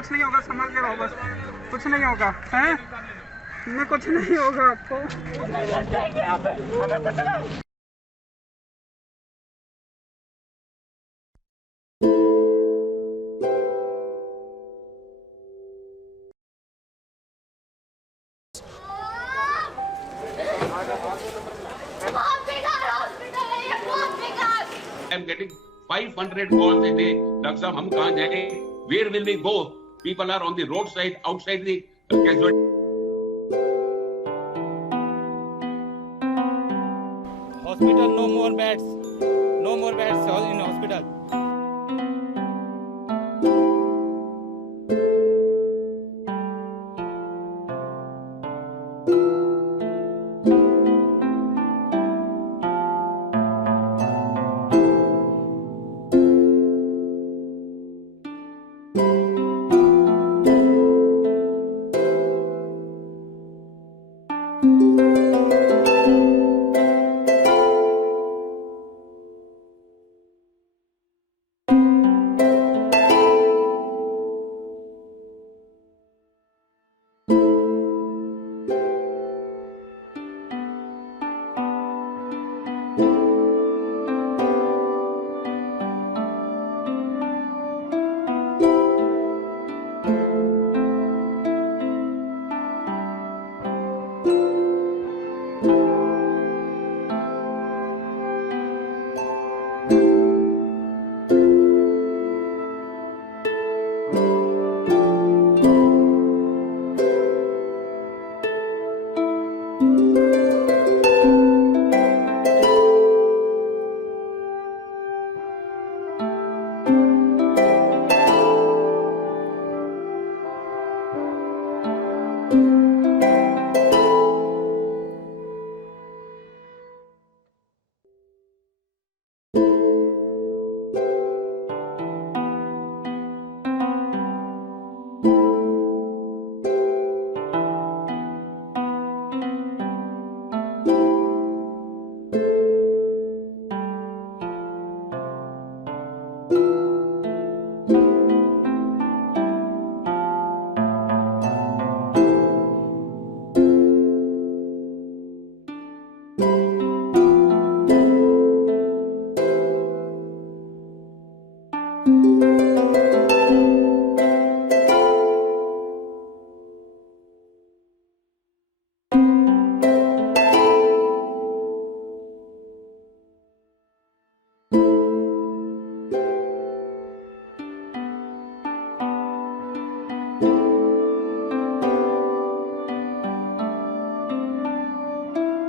कुछ नहीं होगा, संभल के रहो बस, कुछ नहीं होगा, हैं? मैं कुछ नहीं होगा आपको। I'm getting 500 calls a day. Doctor साहब हम कहाँ जाएं? Where will we go? People are on the roadside, outside the casualty. Hospital, no more beds. No more beds in hospital.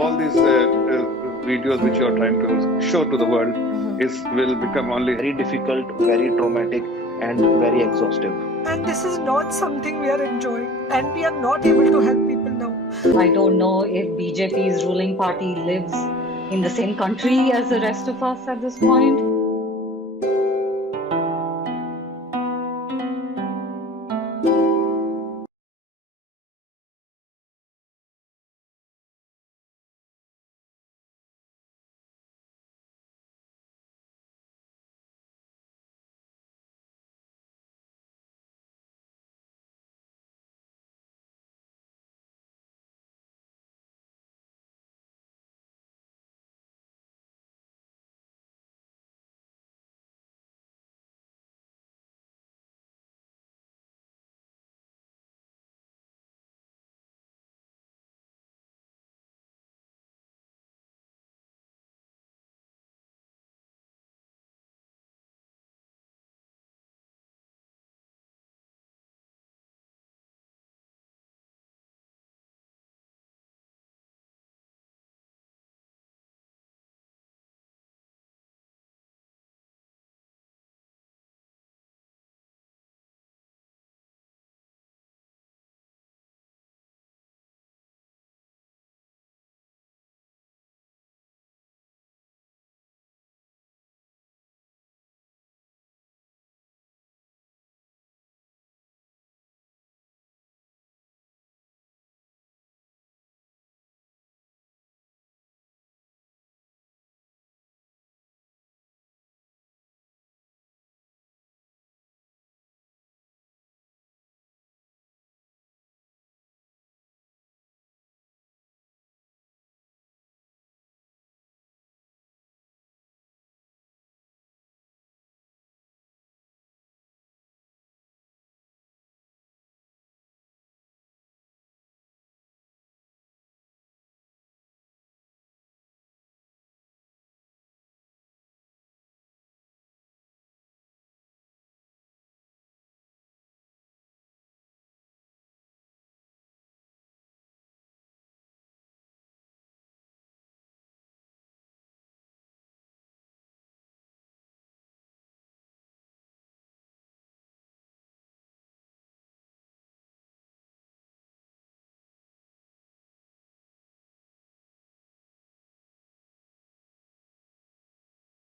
All these videos which you are trying to show to the world will become only very difficult, very traumatic, and very exhaustive. And this is not something we are enjoying, and we are not able to help people now. I don't know if BJP's ruling party lives in the same country as the rest of us at this point.